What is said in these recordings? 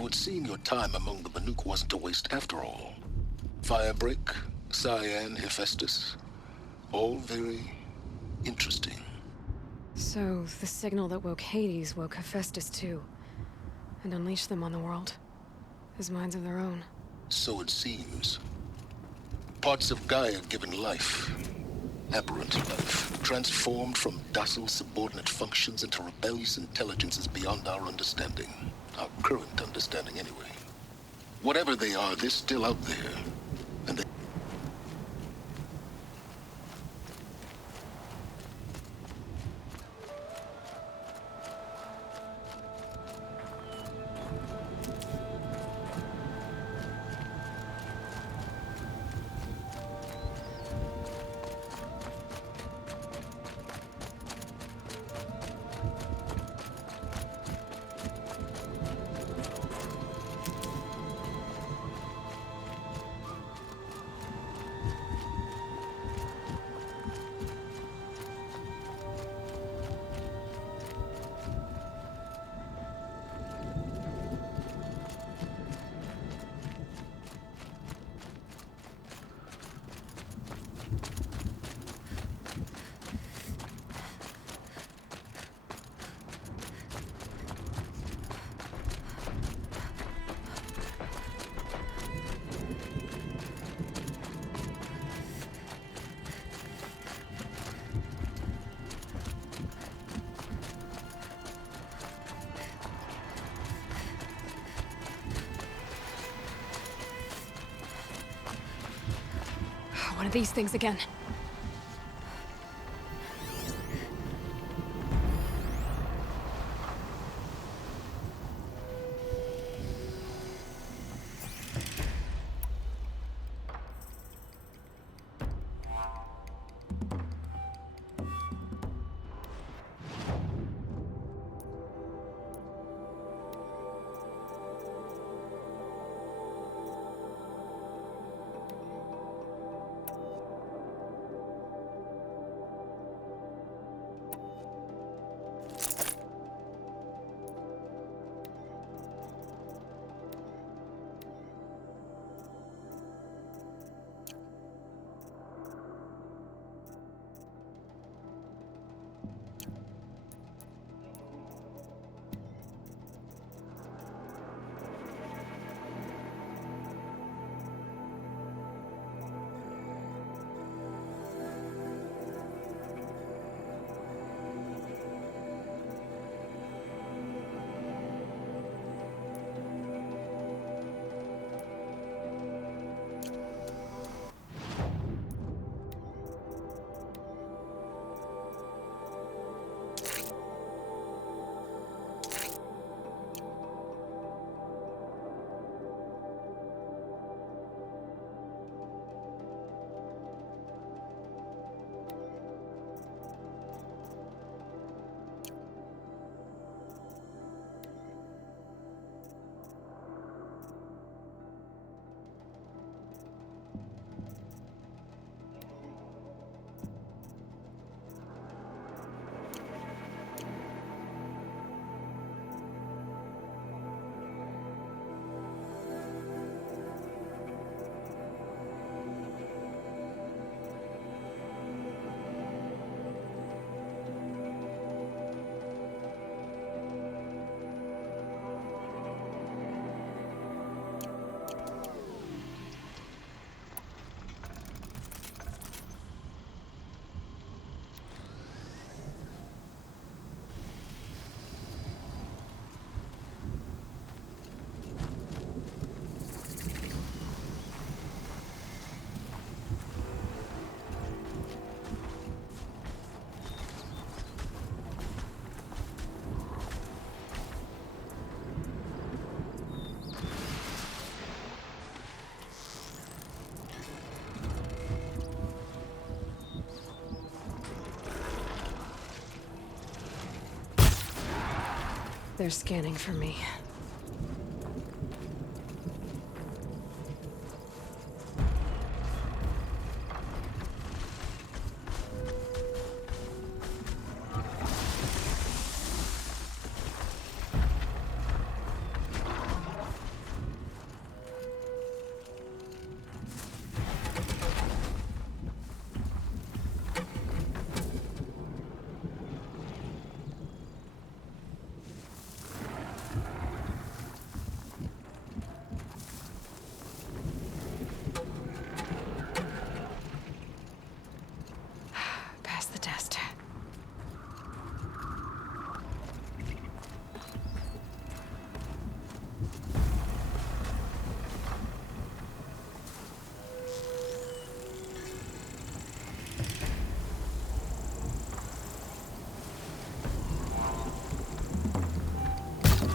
It would seem your time among the Banuk wasn't a waste after all. Firebreak, Cyan, Hephaestus, all very interesting. So, the signal that woke Hades woke Hephaestus too, and unleashed them on the world. As minds of their own. So it seems. Parts of Gaia given life. Aberrant life, transformed from docile subordinate functions into rebellious intelligences beyond our understanding. Our current understanding, anyway. Whatever they are, they're still out there. And they... One of these things again. They're scanning for me.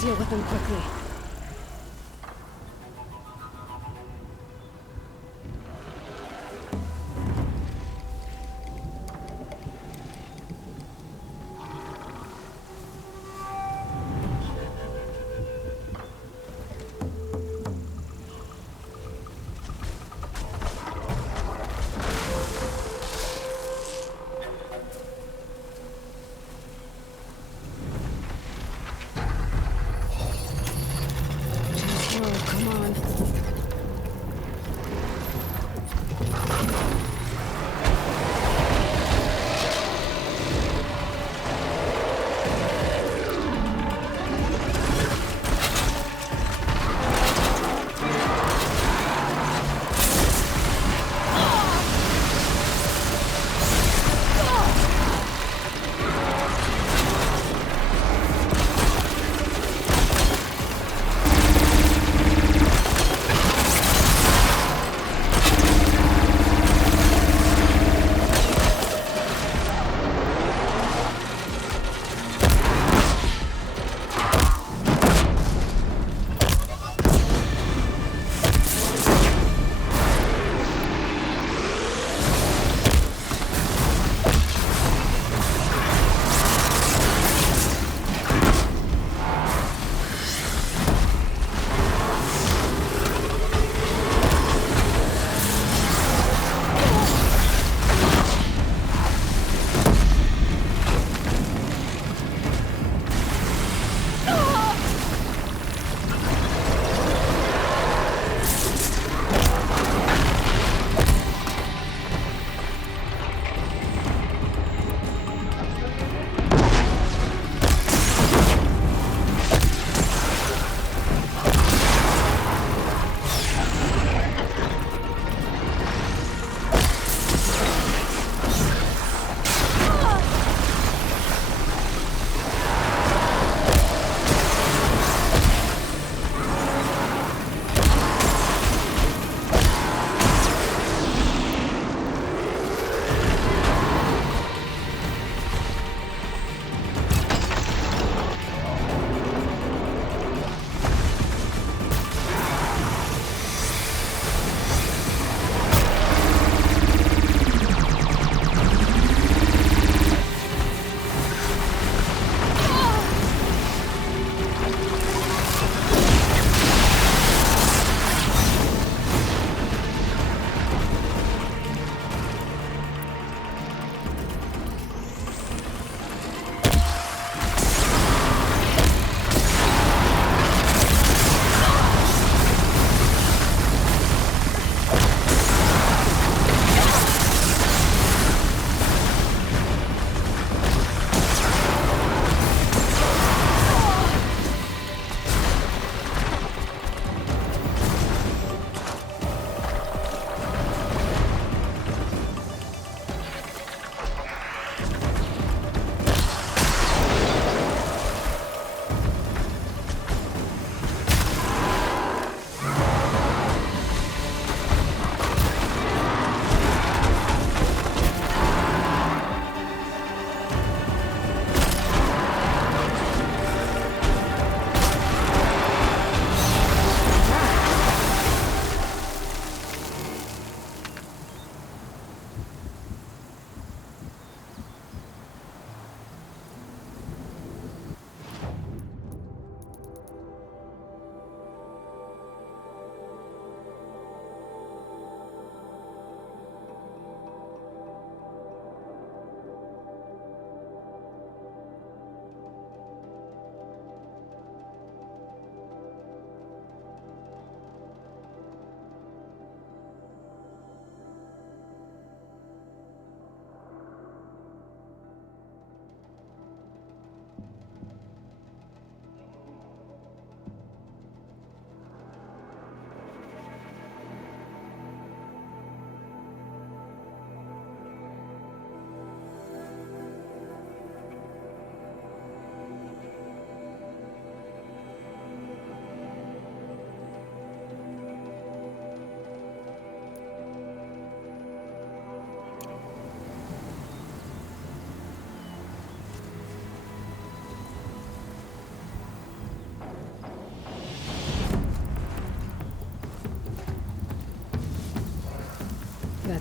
deal with them quickly.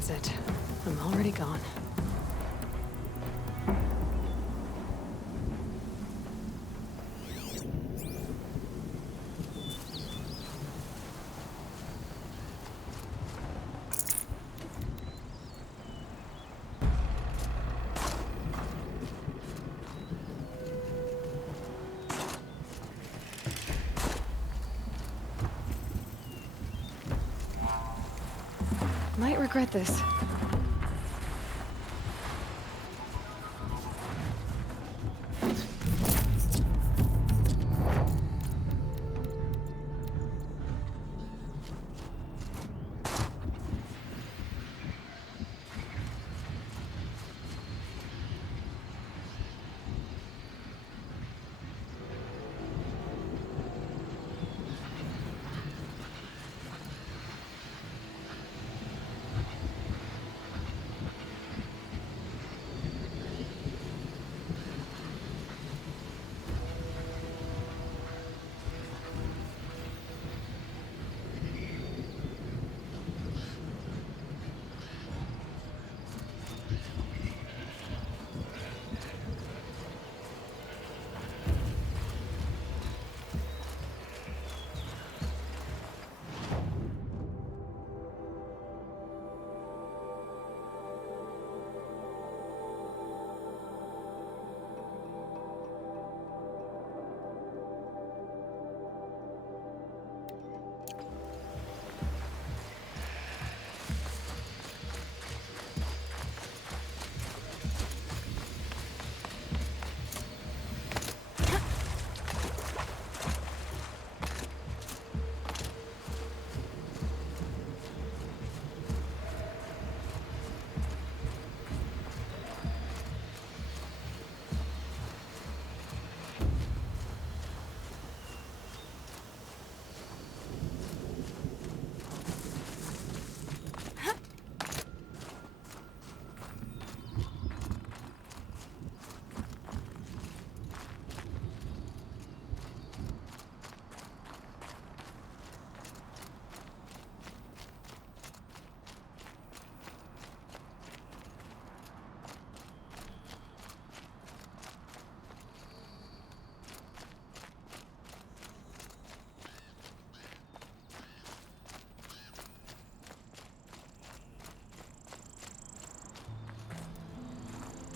That's it. I'm already gone. Might regret this.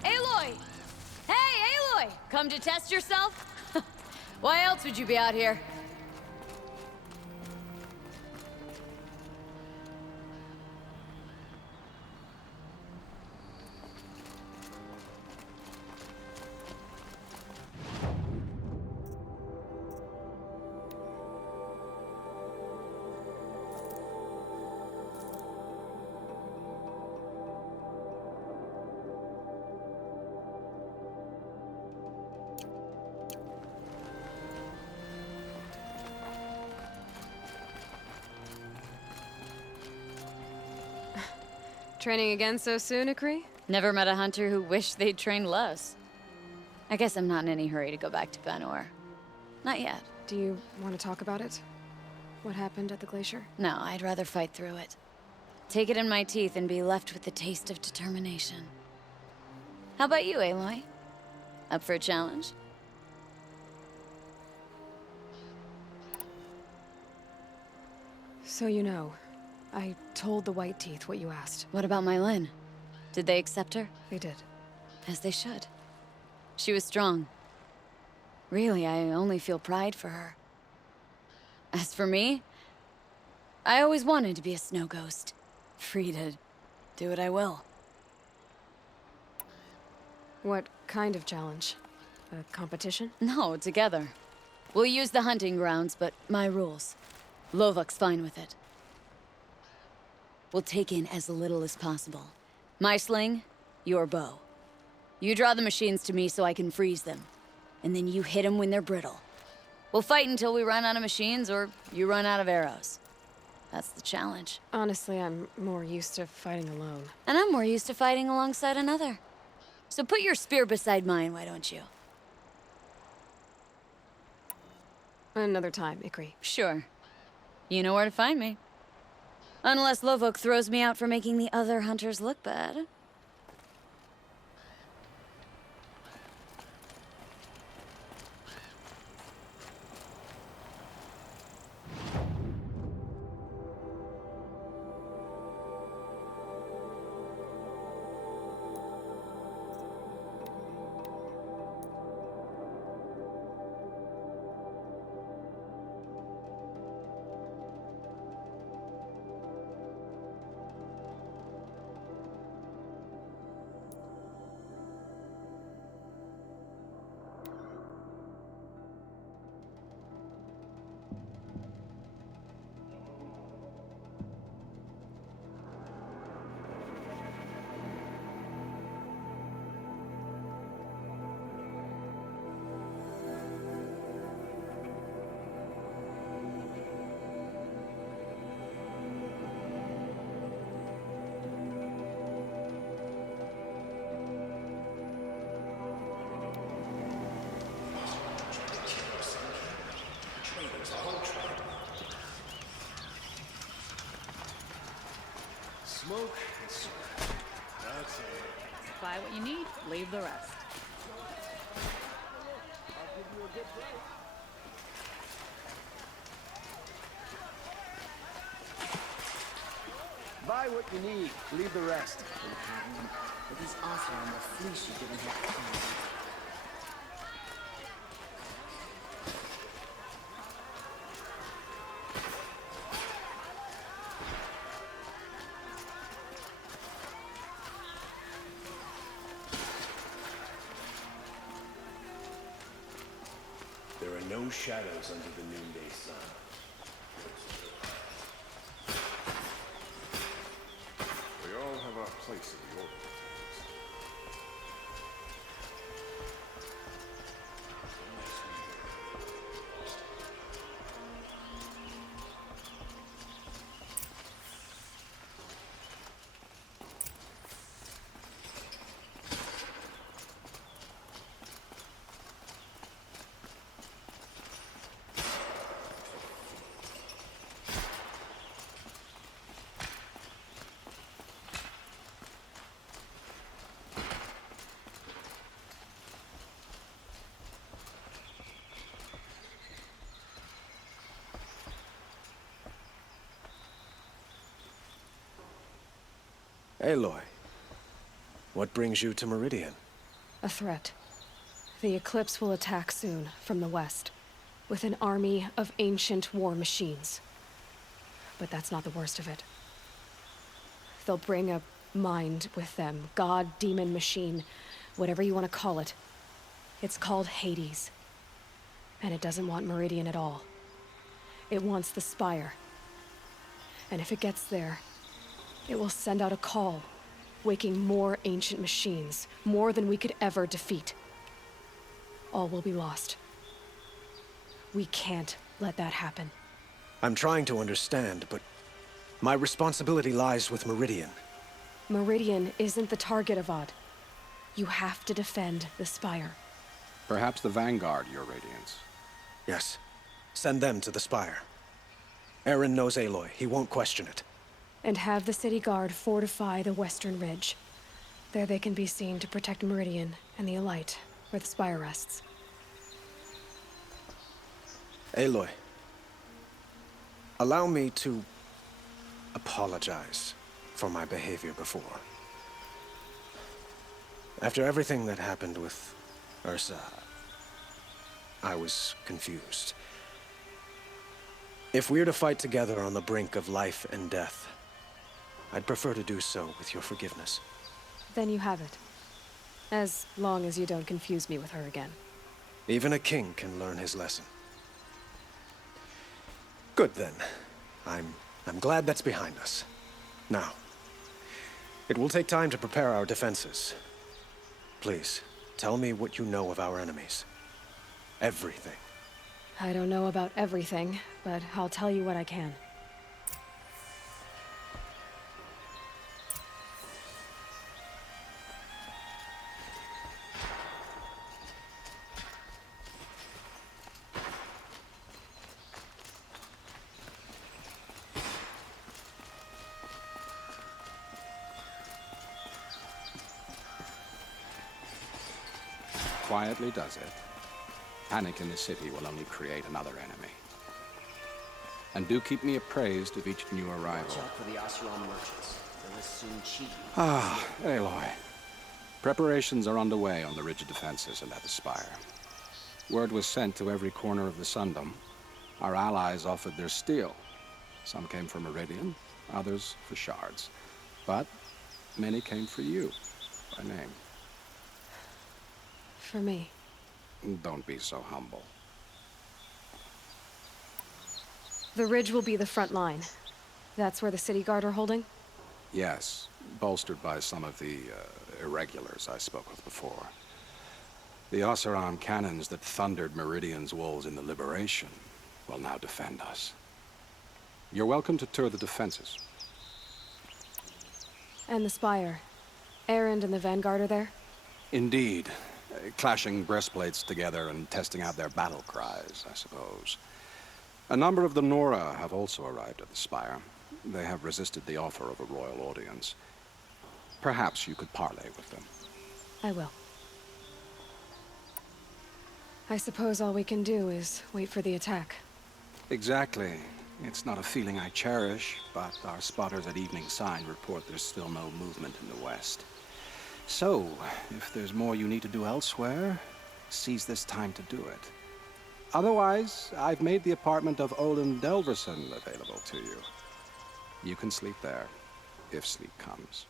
Aloy! Hey, Aloy! Come to test yourself? Why else would you be out here? Training again so soon, Ikri? Never met a hunter who wished they'd trained less. I guess I'm not in any hurry to go back to Banor. Not yet. Do you want to talk about it? What happened at the glacier? No, I'd rather fight through it. Take it in my teeth and be left with the taste of determination. How about you, Aloy? Up for a challenge? So you know, I told the White Teeth what you asked. What about my Lynn? Did they accept her? They did. As they should. She was strong. Really, I only feel pride for her. As for me, I always wanted to be a snow ghost. Free to do what I will. What kind of challenge? A competition? No, together. We'll use the hunting grounds, but my rules. Lovok's fine with it. We'll take in as little as possible. My sling, your bow. You draw the machines to me so I can freeze them. And then you hit them when they're brittle. We'll fight until we run out of machines or you run out of arrows. That's the challenge. Honestly, I'm more used to fighting alone. And I'm more used to fighting alongside another. So put your spear beside mine, why don't you? Another time, Ikri. Sure. You know where to find me. Unless Lovok throws me out for making the other hunters look bad. Smoke and sweat. That's it. Buy what you need, leave the rest. Buy what you need, leave the rest. No problem. But he's also on the fleece you didn't have to find. There are no shadows under the noonday sun. We all have our place in the order of things. Aloy, what brings you to Meridian? A threat. The Eclipse will attack soon, from the west, with an army of ancient war machines. But that's not the worst of it. They'll bring a mind with them, god, demon, machine, whatever you want to call it. It's called Hades. And it doesn't want Meridian at all. It wants the Spire. And if it gets there, it will send out a call, waking more ancient machines, more than we could ever defeat. All will be lost. We can't let that happen. I'm trying to understand, but my responsibility lies with Meridian. Meridian isn't the target, Avad. You have to defend the Spire. Perhaps the Vanguard, Your Radiance. Yes. Send them to the Spire. Aaron knows Aloy. He won't question it. And have the city guard fortify the western ridge. There they can be seen to protect Meridian and the Elite, where the Spire rests. Aloy, allow me to apologize for my behavior before. After everything that happened with Ursa, I was confused. If we're to fight together on the brink of life and death, I'd prefer to do so with your forgiveness. Then you have it. As long as you don't confuse me with her again. Even a king can learn his lesson. Good then. I'm glad that's behind us. Now, it will take time to prepare our defenses. Please, tell me what you know of our enemies. Everything. I don't know about everything, but I'll tell you what I can. quietly does it, panic in the city will only create another enemy. And do keep me appraised of each new arrival. Watch out for the Oseram merchants. They'll as soon cheat you. Ah, Aloy. Preparations are underway on the rigid defenses and at the spire. Word was sent to every corner of the Sundom. Our allies offered their steel. Some came for Meridian, others for shards. But many came for you, by name. For me. Don't be so humble. The ridge will be the front line. That's where the city guard are holding? Yes, bolstered by some of the irregulars I spoke with before. The Oseram cannons that thundered Meridian's walls in the Liberation will now defend us. You're welcome to tour the defenses. And the spire. Erend and the Vanguard are there? Indeed. Clashing breastplates together and testing out their battle cries, I suppose. A number of the Nora have also arrived at the spire. They have resisted the offer of a royal audience. Perhaps you could parley with them. I will. I suppose all we can do is wait for the attack. Exactly. It's not a feeling I cherish, but our spotters at Evening Sign report there's still no movement in the west. So, if there's more you need to do elsewhere, seize this time to do it. Otherwise, I've made the apartment of Olin Delverson available to you. You can sleep there, if sleep comes.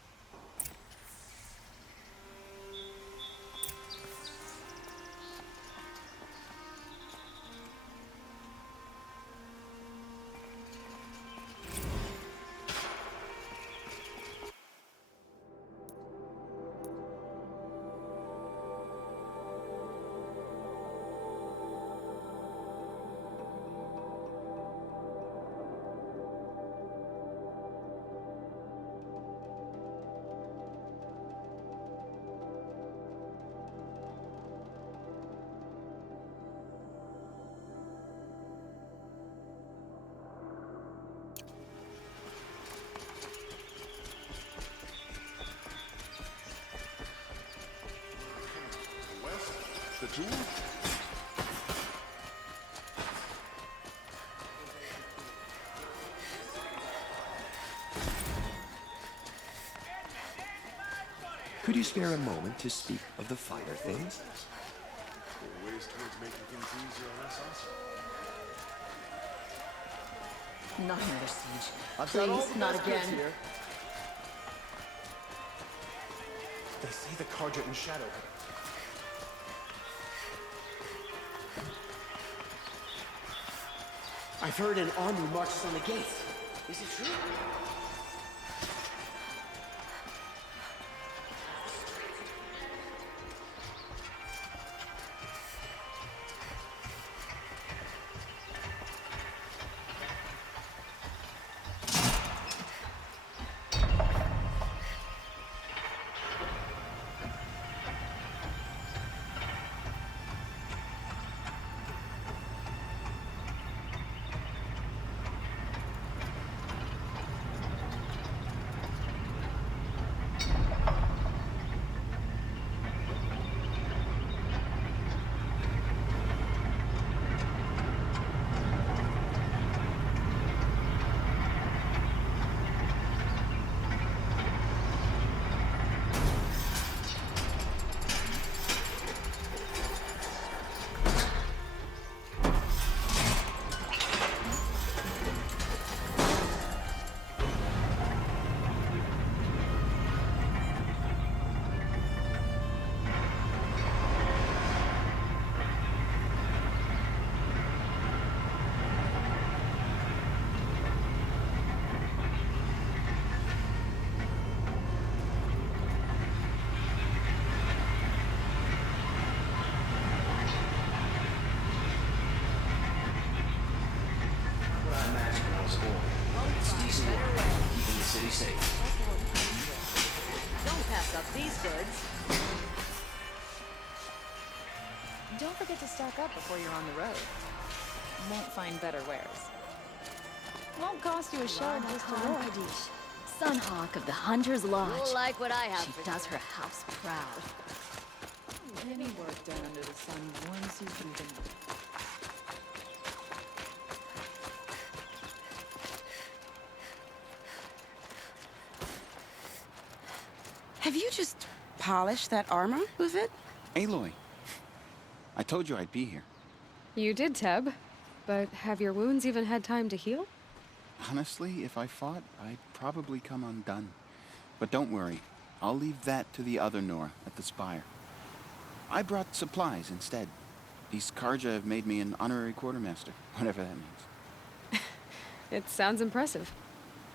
The tool? Could you spare a moment to speak of the finer things? Ways towards making things easier on us also. Not another siege. I've got all Please, the not best goods again. here. They say the Carja in Shadow. I've heard an army marches on the gates. Is it true? City safe. Don't pass up these goods. Don't forget to stock up before you're on the road. You won't find better wares. Won't cost you a shell just to look. Sunhawk of the Hunter's Lodge. You'll like what I have She for does her house proud. Any work done under the sun warms you even more. Have you just polished that armor with it? Aloy, I told you I'd be here. You did, Teb. But have your wounds even had time to heal? Honestly, if I fought, I'd probably come undone. But don't worry, I'll leave that to the other Nora at the Spire. I brought supplies instead. These Karja have made me an honorary quartermaster, whatever that means. It sounds impressive.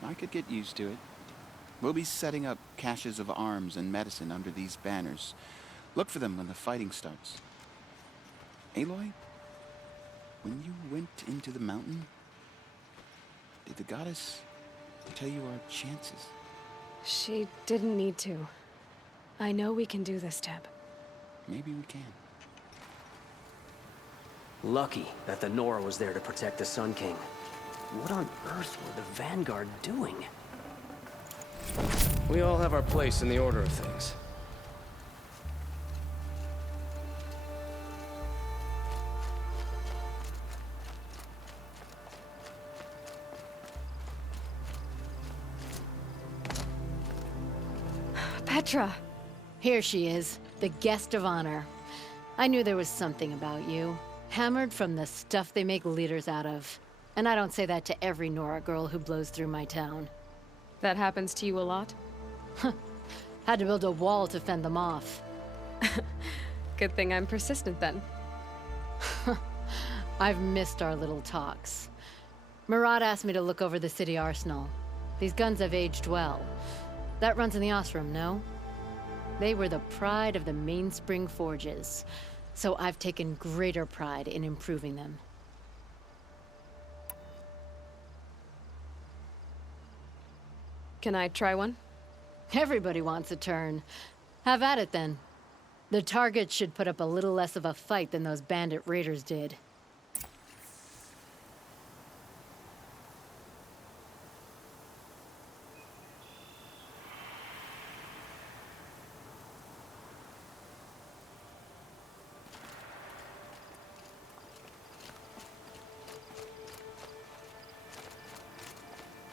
I could get used to it. We'll be setting up caches of arms and medicine under these banners. Look for them when the fighting starts. Aloy, when you went into the mountain, did the goddess tell you our chances? She didn't need to. I know we can do this, Teb. Maybe we can. Lucky that the Nora was there to protect the Sun King. What on earth were the Vanguard doing? We all have our place in the order of things. Petra! Here she is, the guest of honor. I knew there was something about you. Hammered from the stuff they make leaders out of. And I don't say that to every Nora girl who blows through my town. That happens to you a lot? Had to build a wall to fend them off. Good thing I'm persistent then. I've missed our little talks. Murad asked me to look over the city arsenal. These guns have aged well. That runs in the Osram, no? They were the pride of the Mainspring Forges, so I've taken greater pride in improving them. Can I try one? Everybody wants a turn. Have at it then. The target should put up a little less of a fight than those bandit raiders did.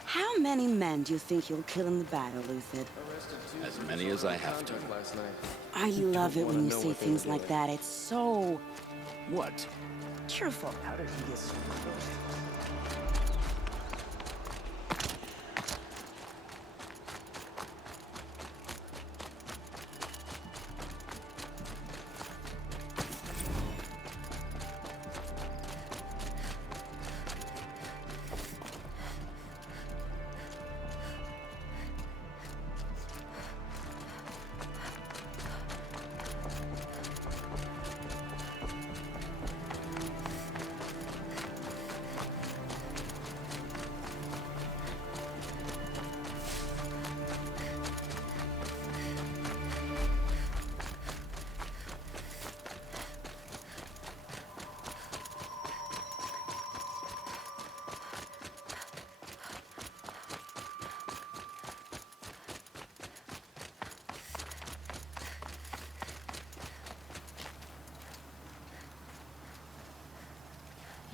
How many men do you think you'll kill in the battle, Luthid? As many as I have to. I love it when you say things like that. It's so... What? cheerful. How did he get so close?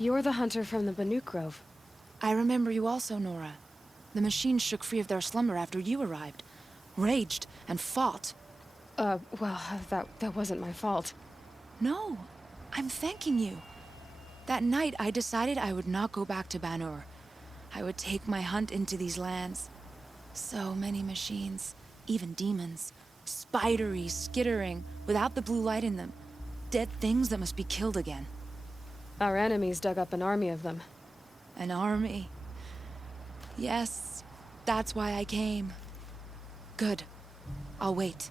You're the hunter from the Banuk Grove. I remember you also, Nora. The machines shook free of their slumber after you arrived. Raged and fought. Well, that wasn't my fault. No, I'm thanking you. That night, I decided I would not go back to Banur. I would take my hunt into these lands. So many machines, even demons. Spidery, skittering, without the blue light in them. Dead things that must be killed again. Our enemies dug up an army of them. An army. Yes, that's why I came. Good. I'll wait.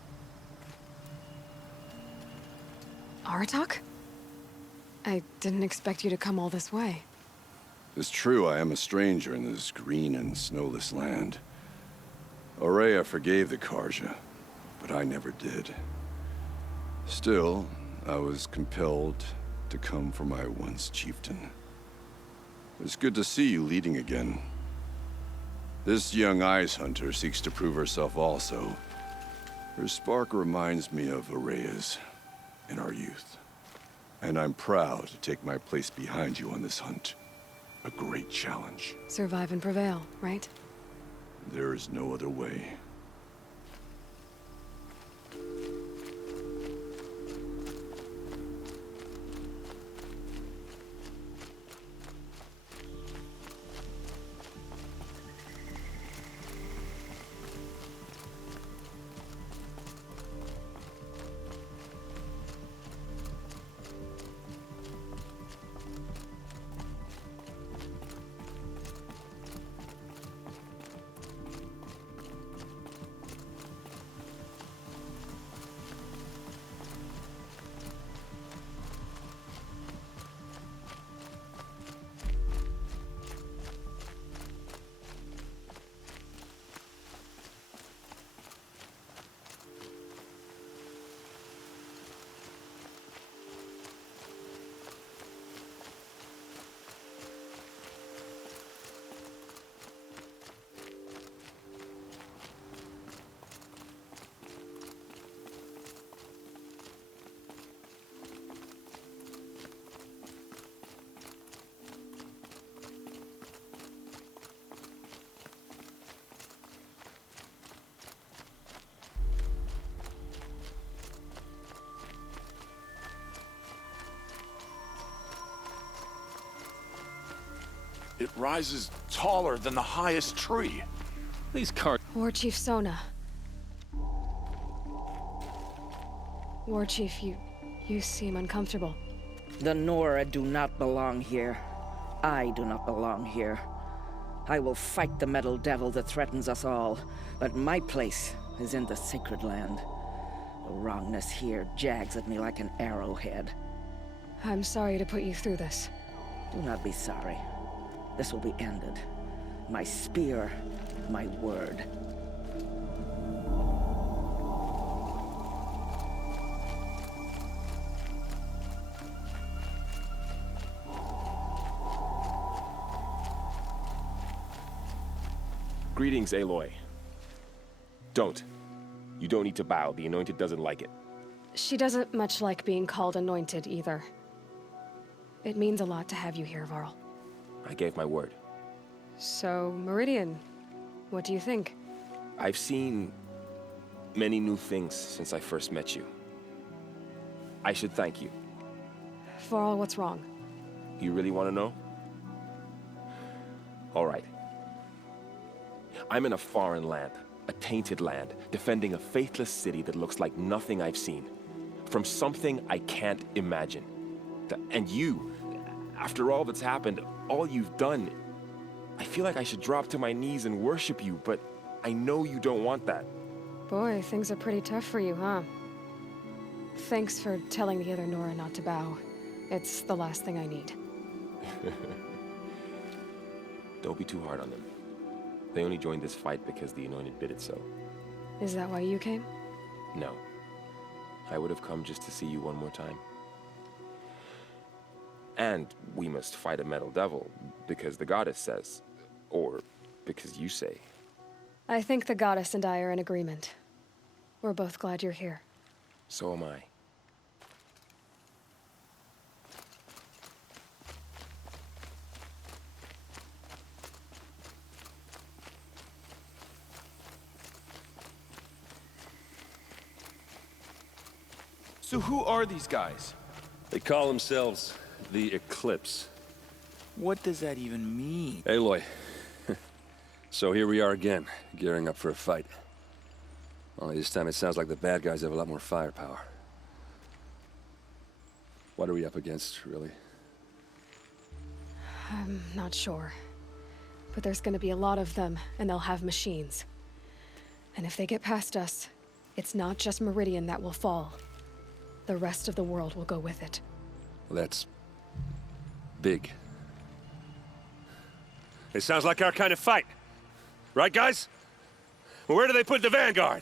Aratak? I didn't expect you to come all this way. It's true I am a stranger in this green and snowless land. Aurea forgave the Karja, but I never did. Still, I was compelled to come for my once chieftain. It's good to see you leading again. This young ice hunter seeks to prove herself also. Her spark reminds me of Aurea's. in our youth. And I'm proud to take my place behind you on this hunt. A great challenge. Survive and prevail, right? There is no other way. It rises taller than the highest tree. These cars. War Chief Sona. War Chief, you seem uncomfortable. The Nora do not belong here. I do not belong here. I will fight the metal devil that threatens us all, but my place is in the sacred land. The wrongness here jags at me like an arrowhead. I'm sorry to put you through this. Do not be sorry. This will be ended. My spear, my word. Greetings, Aloy. Don't. You don't need to bow. The Anointed doesn't like it. She doesn't much like being called Anointed, either. It means a lot to have you here, Varl. I gave my word. So, Meridian, what do you think? I've seen many new things since I first met you. I should thank you. Varl, what's wrong? You really want to know? All right. I'm in a foreign land, a tainted land, defending a faithless city that looks like nothing I've seen. From something I can't imagine. And you, after all that's happened, all you've done, I feel like I should drop to my knees and worship you, but I know you don't want that. Boy, things are pretty tough for you, huh? Thanks for telling the other Nora not to bow. It's the last thing I need. Don't be too hard on them. They only joined this fight because the Anointed bid it so. Is that why you came? No. I would have come just to see you one more time. And we must fight a metal devil, because the goddess says. Or because you say. I think the goddess and I are in agreement. We're both glad you're here. So am I. So who are these guys? They call themselves the Eclipse. What does that even mean? Aloy. So here we are again, gearing up for a fight. Only this time it sounds like the bad guys have a lot more firepower. What are we up against, really? I'm not sure. But there's gonna be a lot of them, and they'll have machines. And if they get past us, it's not just Meridian that will fall. The rest of the world will go with it. Well, that's big. It sounds like our kind of fight. Right, guys? Well, where do they put the Vanguard?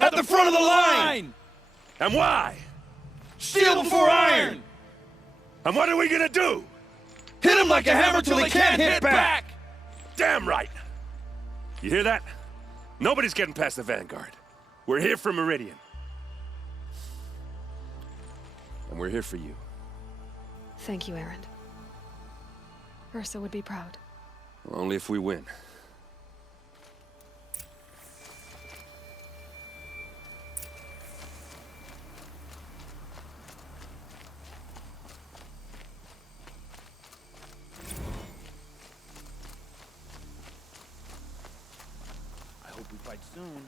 At the front of the line! And why? Steel before iron! And what are we gonna do? Hit him like a hammer till he can't hit back! Damn right! You hear that? Nobody's getting past the Vanguard. We're here for Meridian. And we're here for you. Thank you, Erend. Ursa would be proud. Only if we win. I hope we fight soon.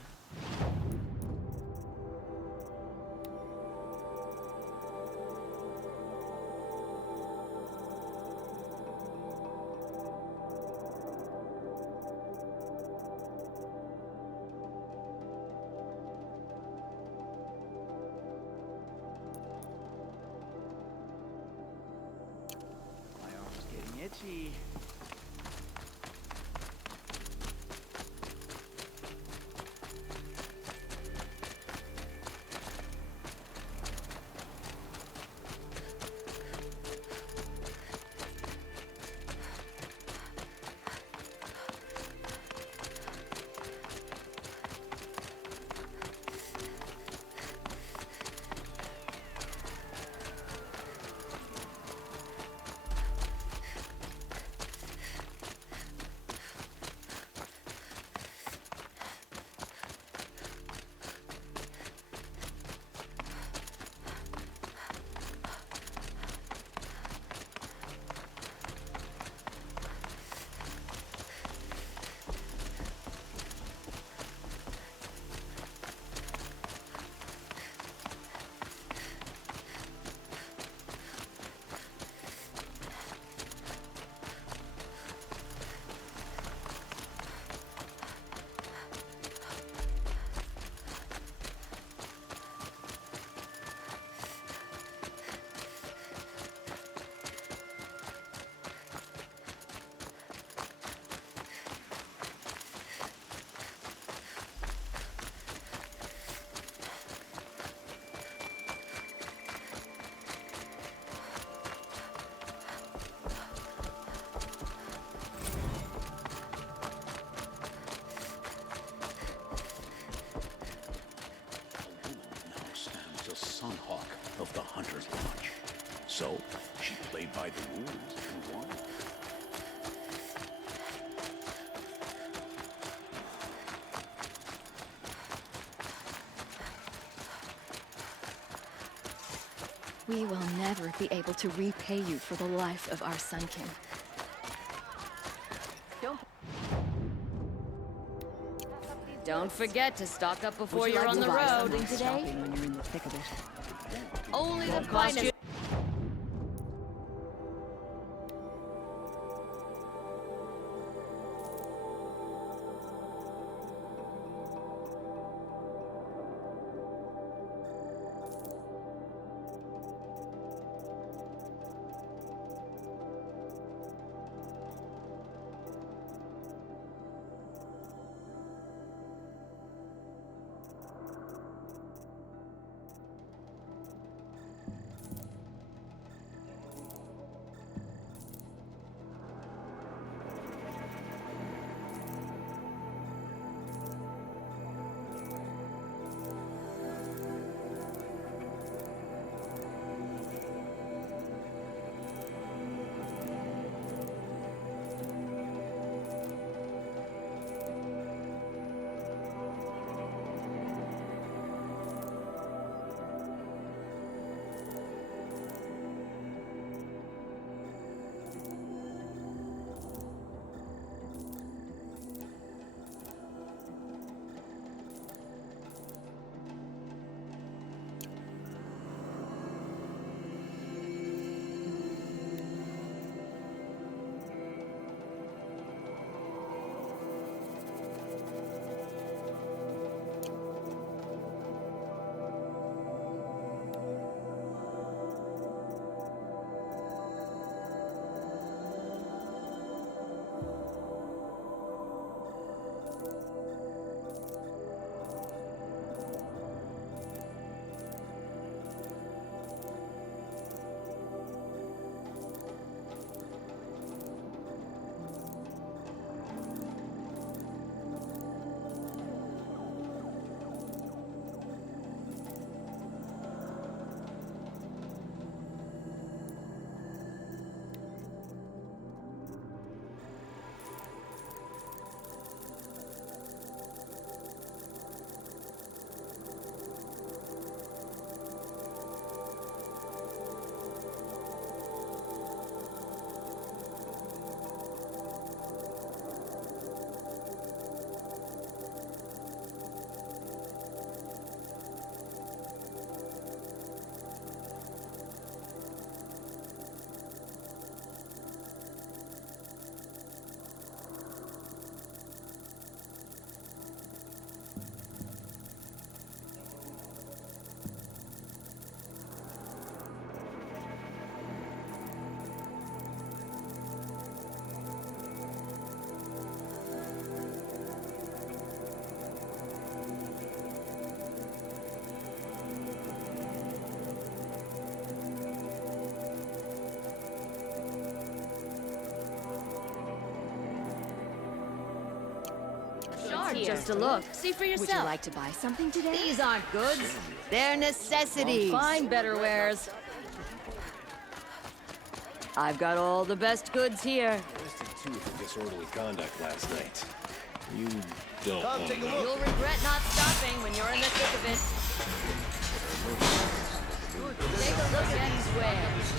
My arm's getting itchy. Sunhawk of the Hunter's Lodge. So, she played by the rules and won. We will never be able to repay you for the life of our Sun King. Don't forget to stock up before Would you you're like on to the buy road. something today? When you're in the thick of it. Only the Won't cost finest. you- chance to look. See for yourself. Would you like to buy something today? These aren't goods. They're necessities. Find better wares. I've got all the best goods here. Arrested two for disorderly conduct last night. You don't want to know. You'll regret not stopping when you're in the thick of it. Take a look at these wares.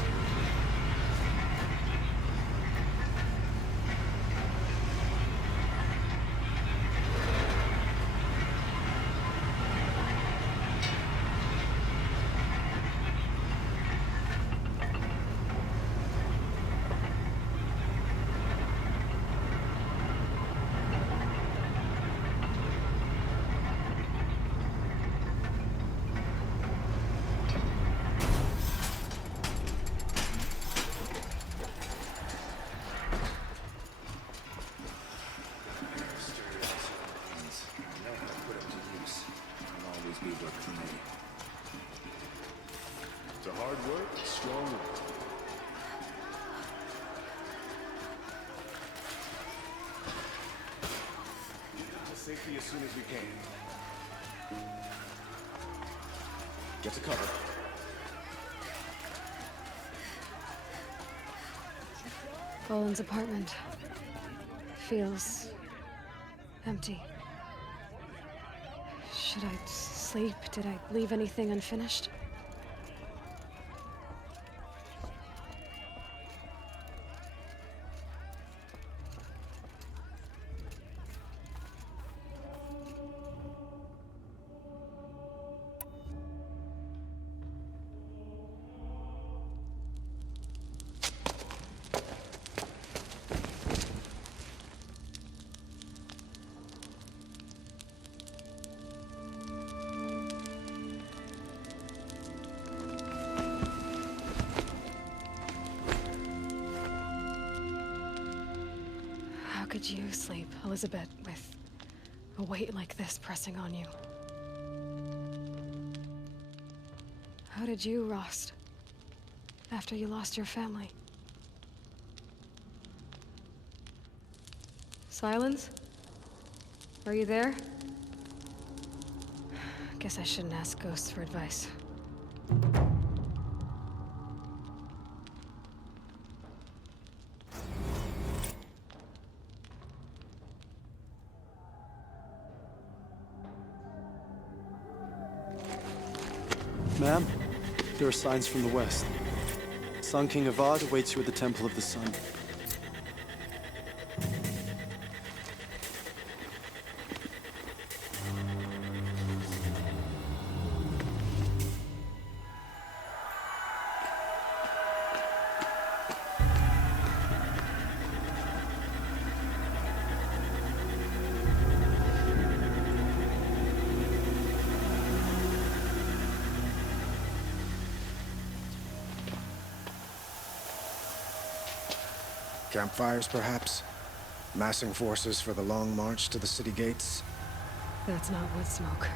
It's a hard work, strong work. To safety as soon as we can. Get to cover. Boland's apartment feels empty. Should I sleep? Did I leave anything unfinished? How could you sleep, Elizabeth, with a weight like this pressing on you? How did you, Rost, after you lost your family? Silence? Are you there? Guess I shouldn't ask ghosts for advice. Ma'am, there are signs from the west. Sun King Avad awaits you at the Temple of the Sun. Campfires, perhaps? Massing forces for the long march to the city gates? That's not wood smoke.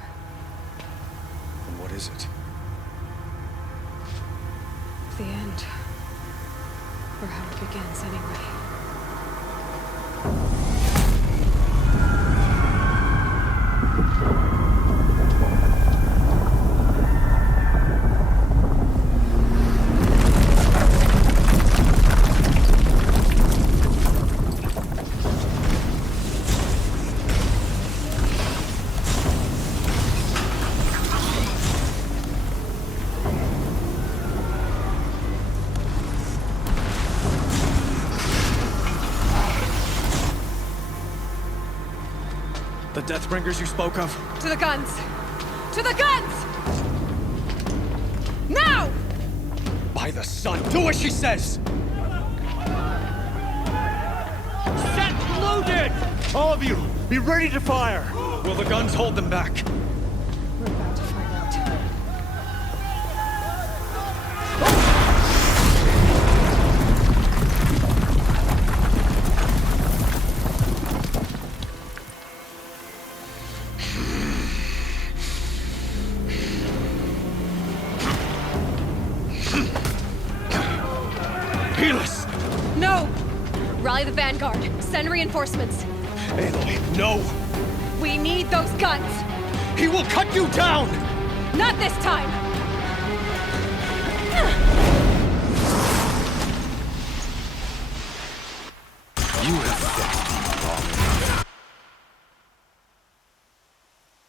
Then what is it? The end. Or how it begins, anyway. The Deathbringers you spoke of? To the guns! To the guns! Now! By the sun, do as she says! Set loaded! All of you, be ready to fire! Will the guns hold them back? We're about to find out. No! Rally the Vanguard. Send reinforcements. Aloy, no! We need those guns! He will cut you down! Not this time! You have vexed me long enough.